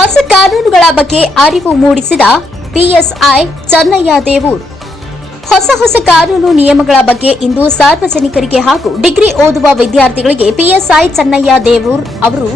ಹೊಸ ಕಾನೂನುಗಳ ಬಗ್ಗೆ ಅರಿವು ಮೂಡಿಸಿದ ಪಿಎಸ್ಐ ಚನ್ನಯ್ಯ ದೇವೂರ್. ಹೊಸ ಹೊಸ ಕಾನೂನು ನಿಯಮಗಳ ಬಗ್ಗೆ ಇಂದು ಸಾರ್ವಜನಿಕರಿಗೆ ಹಾಗೂ ಡಿಗ್ರಿ ಓದುವ ವಿದ್ಯಾರ್ಥಿಗಳಿಗೆ ಪಿಎಸ್ಐ ಚನ್ನಯ್ಯ ದೇವೂರ್ ಅವರು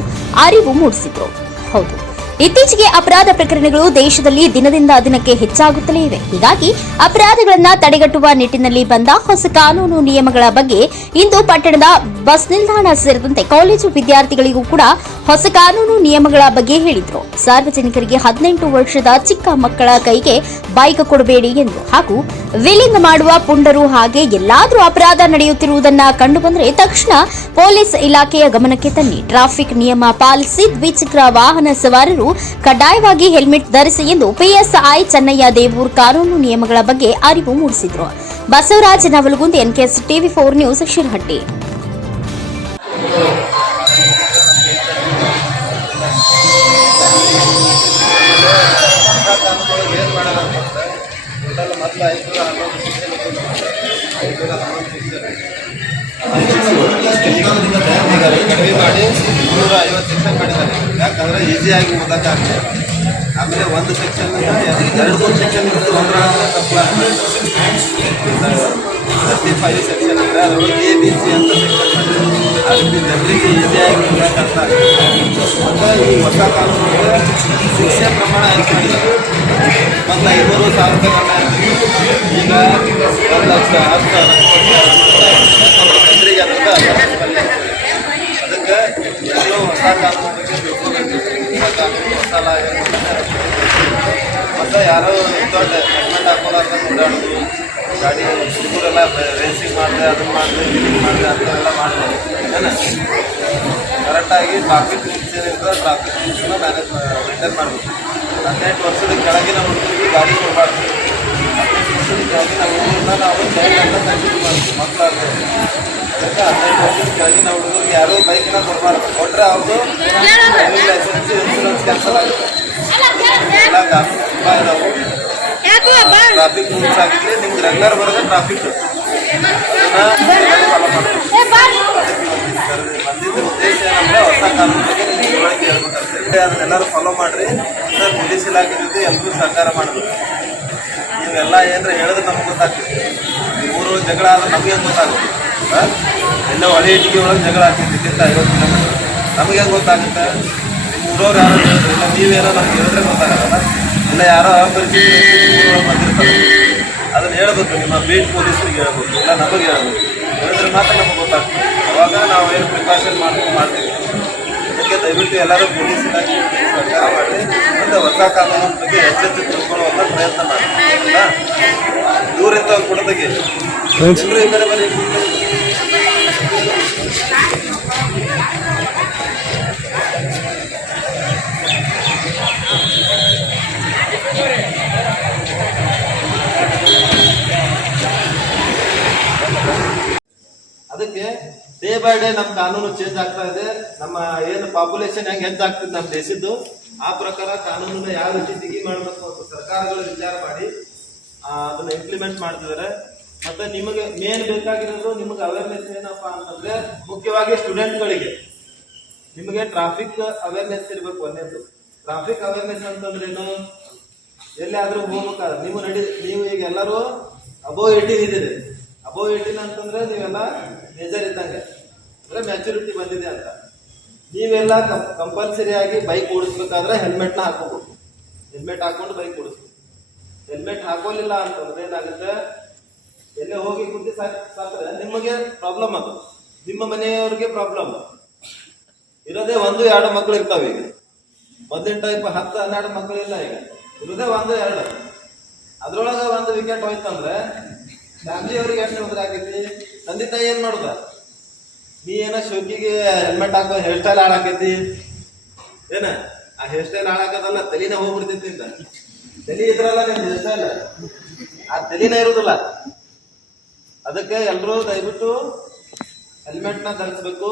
ಅರಿವು ಮೂಡಿಸಿದರು. ಹೌದು. ಇತ್ತೀಚೆಗೆ ಅಪರಾಧ ಪ್ರಕರಣಗಳು ದೇಶದಲ್ಲಿ ದಿನದಿಂದ ದಿನಕ್ಕೆ ಹೆಚ್ಚಾಗುತ್ತಲೇ ಇವೆ. ಹೀಗಾಗಿ ಅಪರಾಧಗಳನ್ನು ತಡೆಗಟ್ಟುವ ನಿಟ್ಟಿನಲ್ಲಿ ಬಂದ ಹೊಸ ಕಾನೂನು ನಿಯಮಗಳ ಬಗ್ಗೆ ಇಂದು ಪಟ್ಟಣದ ಬಸ್ ನಿಲ್ದಾಣ ಸೇರಿದಂತೆ ಕಾಲೇಜು ವಿದ್ಯಾರ್ಥಿಗಳಿಗೂ ಕೂಡ ಹೊಸ ಕಾನೂನು ನಿಯಮಗಳ ಬಗ್ಗೆ ಹೇಳಿದ್ರು. ಸಾರ್ವಜನಿಕರಿಗೆ ಹದಿನೆಂಟು ವರ್ಷದ ಚಿಕ್ಕ ಮಕ್ಕಳ ಕೈಗೆ ಬೈಕ್ ಕೊಡಬೇಡಿ ಎಂದು. ಹಾಗೂ ವಿಲಿಂಗ್ ಮಾಡುವ ಪುಂಡರು ಹಾಗೆ ಎಲ್ಲಾದರೂ ಅಪರಾಧ ನಡೆಯುತ್ತಿರುವುದನ್ನ ಕಂಡುಬಂದರೆ ತಕ್ಷಣ ಪೊಲೀಸ್ ಇಲಾಖೆಯ ಗಮನಕ್ಕೆ ತನ್ನಿ. ಟ್ರಾಫಿಕ್ ನಿಯಮ ಪಾಲಿಸಿ ದ್ವಿಚಕ್ರ ವಾಹನ ಸವಾರರು ಕಡ್ಡಾಯವಾಗಿ ಹೆಲ್ಮೆಟ್ ಧರಿಸಿ ಎಂದು ಪಿಎಸ್ಐ ಚೆನ್ನಯ್ಯ ದೇವೂರ್ ಕಾನೂನು ನಿಯಮಗಳ ಬಗ್ಗೆ ಅರಿವು ಮೂಡಿಸಿದ್ರು. Basavaraj Navalgund, NKS TV four news, Shirahatti. ಮಾಡಿ ಯಾಕಂದ್ರೆ ಈಸಿಯಾಗಿ ಓದಕ್ಕಾಗಲಿ ಆಮೇಲೆ ಒಂದು ಸೆಕ್ಷನ್ ಎರಡು ಮೂರು ಸೆಕ್ಷನ್ ಇರುತ್ತೆ ಒಂದರೊಳಗೆ ತಪ್ಪು ತರ್ಟಿ ಫೈವ್ ಸೆಕ್ಷನ್ ಇದೆ ಅದರೊಳಗೆ ಎ ಬಿ ಸಿ ಅಂತ ಸೆಕ್ಷನ್ ಮಾಡಿದ್ದಾರೆ ಆ ರೀತಿ ಜನರಿಗೆ ಈಸಿಯಾಗಿ ಓದಕ್ಕೆ ಅರ್ಥ ಆಗುತ್ತೆ ಮತ್ತು ಈ ಹೊಸ ಕಾನೂನಿಗೆ ಶಿಕ್ಷೆ ಪ್ರಮಾಣ ಹೆಚ್ಚು ಮಾಡಿದ್ದಾರೆ ಮತ್ತು ಐನೂರು ಸಾವಿರ ರೂಪಾಯಿ ಹೊಸ ಕಾನೂನು ಹೊಸ ಲಾ ಮತ್ತು ಯಾರೋ ದೊಡ್ಡ ಹೆಲ್ಮೆಟ್ ಹಾಕೋಲಾರ್ದ ಓಡಾಡೋದು ಗಾಡಿ ಹುಡುಗರೆಲ್ಲ ರೇಸಿಂಗ್ ಮಾಡಿದೆ ಅದನ್ನ ಮಾಡಿದೆ ಇದನ್ನ ಮಾಡಿದೆ ಅಂತೆಲ್ಲ ಮಾಡಿದೆ ಏನ? ಕರೆಕ್ಟಾಗಿ ಟ್ರಾಫಿಕ್ ರೂಲ್ಸ್ ಟ್ರಾಫಿಕ್ ರೂಲ್ಸ್ನ ಮ್ಯಾನೇಜ್ ಮೇಂಟೈನ್ ಮಾಡಬೇಕು ಹದಿನೆಂಟು ವರ್ಷದ ಕೆಳಗಿನ ಹುಡುಗರಿಗೆ ಗಾಡಿ ಕೊಡಬಾರ್ದು. ವರ್ಷದ ಕೆಳಗಿನ ಹುಡುಗರನ್ನ ನಾವು ಚೈಲ್ಡ್ ಅಂತ ಕನ್ಸಿಡರ್ ಮಾಡ್ತೀವಿ ಮಕ್ಕಳಾದ್ರೆ ಅದಕ್ಕೆ ಹದಿನೆಂಟು ವರ್ಷದ ಕೆಳಗಿನ ಹುಡುಗರಿಗೆ ಯಾರೂ ಬೈಕ್ನ ಕೊಡಬಾರ್ದು. ಕೊಟ್ಟರೆ ಅವ್ರದ್ದು ಡ್ರೈವಿಂಗ್ ಲೈಸೆನ್ಸ್ ಇನ್ಶೂರೆನ್ಸ್ ಕ್ಯಾನ್ಸಲ್ ಆಗುತ್ತೆ. ಎಲ್ಲ ಕಾನೂನು ತುಂಬ ಇದಾವೆ. ಟ್ರಾಫಿಕ್ ರೂಲ್ಸ್ ಆಗಿದ್ರೆ ನಿಮ್ಗೆ ರೆಗ್ಯುಲರ್ ಬರೋದೇ ಟ್ರಾಫಿಕ್ ಫಾಲೋ ಮಾಡಬೇಕು ಬಂದಿದ್ದ ಉದ್ದೇಶ ಏನಂದ್ರೆ ಹೊಸ ಕಾನೂನು ಬಗ್ಗೆ ನಿಮ್ಗೆ ತಿಳುವಳಿಕೆ ಹೇಳ್ಬೇಕಂತೆ. ಅದನ್ನೆಲ್ಲರೂ ಫಾಲೋ ಮಾಡ್ರಿ. ಅಂದ್ರೆ ಪೊಲೀಸ್ ಇಲಾಖೆ ಜೊತೆ ಎಲ್ಲರೂ ಸಹಕಾರ ಮಾಡಬೇಕು ನೀವೆಲ್ಲ ಏನಾರ ಹೇಳಿದ್ರೆ ನಮ್ಗೆ ಗೊತ್ತಾಗ್ತದೆ. ಊರು ಜಗಳ ಆದ್ರೆ ನಮಗೆ ಗೊತ್ತಾಗುತ್ತೆ? ಎಲ್ಲೋ ಹೊಳೆ ಇಟ್ಟಿಗೆ ಒಳಗೆ ಜಗಳ ಹಾಕಿದ್ದಕ್ಕಿಂತ ಐವತ್ತು ಕಿಲೋಮೀಟರ್ ನಮಗೆ ಹೆಂಗೆ ಗೊತ್ತಾಗುತ್ತೆ? ನಿಮ್ಮ ಊರವ್ರು ಯಾರು? ಇಲ್ಲ ನೀವೇನೋ ನಮ್ಗೆ ಹೇಳಿದ್ರೆ ಗೊತ್ತಾಗಲ್ಲ. ಇಲ್ಲ ಯಾರೋ ಅಪರಿಚಿತ ಬಂದಿರ್ತಾರೆ. ಅದನ್ನ ಹೇಳ್ಬೇಕು ನಿಮ್ಮ ಬೀಟ್ ಪೊಲೀಸರಿಗೆ ಹೇಳ್ಬೇಕು ಇಲ್ಲ ನಮಗೆ ಹೇಳ್ಬೇಕು. ಹೇಳಿದ್ರೆ ಮಾತ್ರ ನಮಗೆ ಗೊತ್ತಾಗ್ತದೆ. ಅವಾಗ ನಾವು ಏನು ಪ್ರಿಕಾಷನ್ ಮಾಡ್ಕೊಂಡು ಮಾಡ್ತೀವಿ. ಅದಕ್ಕೆ ದಯವಿಟ್ಟು ಎಲ್ಲರೂ ಪೊಲೀಸ್ ಇಲಾಖೆ ಸರ್ಕಾರ ಮಾಡಿ ಮತ್ತು ಹೊಸ ಕಾನೂನು ಬಗ್ಗೆ ಎಚ್ಚೆತ್ತು ತಿಳ್ಕೊಳ್ಳುವಂಥ ಪ್ರಯತ್ನ ಮಾಡಿ? ದೂರಿಂದ ಕೊಡೋದಕ್ಕೆ ಎಲ್ಲರೂ ಈ ಕಡೆ ಬರೀ ಅದಕ್ಕೆ ಡೇ ಬೈ ಡೇ ನಮ್ಮ ಕಾನೂನು ಚೇಂಜ್ ಆಗ್ತಾ ಇದೆ. ನಮ್ಮ ಏನು ಪಾಪ್ಯುಲೇಷನ್ ಹೆಂಗ್ ಹೆಚ್ಚಾಗ್ತಿದೆ ನಮ್ಮ ದೇಶದ್ದು, ಆ ಪ್ರಕಾರ ಕಾನೂನನ್ನ ಯಾವ ರೀತಿ ಬಿಗಿ ಮಾಡಬೇಕು ಅಂತ ಸರ್ಕಾರಗಳು ವಿಚಾರ ಮಾಡಿ ಅದನ್ನ ಇಂಪ್ಲಿಮೆಂಟ್ ಮಾಡ್ತಿದ್ದಾರೆ. ಮತ್ತೆ ನಿಮಗೆ ಮೇನ್ ಬೇಕಾಗಿರೋದು ನಿಮಗೆ ಅವೇರ್ನೆಸ್ ಏನಪ್ಪಾ ಅಂತಂದ್ರೆ ಮುಖ್ಯವಾಗಿ ಸ್ಟೂಡೆಂಟ್ಗಳಿಗೆ ನಿಮಗೆ ಟ್ರಾಫಿಕ್ ಅವೇರ್ನೆಸ್ ಇರಬೇಕು ಒಂದೇದು. ಟ್ರಾಫಿಕ್ ಅವೇರ್ನೆಸ್ ಅಂತಂದ್ರೆ ಏನು? ಎಲ್ಲಿಯಾದ್ರೂ ಹೋಗ್ಬೇಕಾದ್ರೆ ನೀವು ನಡಿ, ನೀವು ಈಗ ಎಲ್ಲರೂ ಅಬೋವ್ ಏಟೀನ್ ಇದ್ದೀರಿ. ಅಬೋ ಏಟೀನ್ ಅಂತಂದ್ರೆ ನೀವೆಲ್ಲ ಮೇಜರ್ ಇದ್ದಂಗೆ. ಅಂದ್ರೆ ಮ್ಯಾಚುರಿಟಿ ಬಂದಿದೆ ಅಂತ. ನೀವೆಲ್ಲ ಕಂಪಲ್ಸರಿ ಆಗಿ ಬೈಕ್ ಓಡಿಸ್ಬೇಕಾದ್ರೆ ಹೆಲ್ಮೆಟ್ನ ಹಾಕೋಬೇಕು ಹೆಲ್ಮೆಟ್ ಹಾಕೊಂಡು ಬೈಕ್ ಓಡಿಸ್ಬೇಕು. ಹೆಲ್ಮೆಟ್ ಹಾಕೋಲಿಲ್ಲ ಅಂತಂದ್ರೆ ಏನಾಗುತ್ತೆ? ಎಲ್ಲೇ ಹೋಗಿ ಕುಂತಿ ಸಾಕ್ತಾರೆ. ನಿಮಗೆ ಪ್ರಾಬ್ಲಮ್ ಅದು. ನಿಮ್ಮ ಮನೆಯವ್ರಿಗೆ ಪ್ರಾಬ್ಲಮ್ ಇರೋದೇ ಒಂದು, ಎರಡು ಮಕ್ಕಳು ಇರ್ತಾವೆ ಈಗ. ಮೊದಲಿನ ಟೈಪ್ ಹತ್ತು, ಹನ್ನೆರಡು ಮಕ್ಕಳು ಇಲ್ಲ ಈಗ. ಇರೋದೇ ಒಂದು, ಎರಡು. ಅದ್ರೊಳಗೆ ಒಂದು ವಿಕೆಟ್ ಹೋಯ್ತಂದ್ರೆ ಫ್ಯಾಮಿಲಿ ಅವ್ರಿಗೆ ಎಷ್ಟು ತೊಂದರೆ ಆಗೈತಿ ತಂದೆ ತಾಯಿ ಏನ್ ಮಾಡುದ? ನೀ ಏನ ಶೋಕಿಗೆ ಹೆಲ್ಮೆಟ್ ಹಾಕೋ ಹೇರ್ ಸ್ಟೈಲ್ ಹಾಳಾಕೈತಿ ಏನ? ಆ ಹೇರ್ ಸ್ಟೈಲ್ ಹಾಳಾಕದಲ್ಲ ತಲೆನೇ ಹೋಗ್ಬಿಡ್ತೈತಿ ಅಂತ ತಲೆ ಇದ್ರಲ್ಲ ನಿಮ್ ಹೇರ್ ಸ್ಟೈಲ್ ಆ ತಲಿನೇ ಇರುದಿಲ್ಲ. ಅದಕ್ಕೆ ಎಲ್ಲರೂ ದಯವಿಟ್ಟು ಹೆಲ್ಮೆಟ್ನ ಧರಿಸ್ಬೇಕು.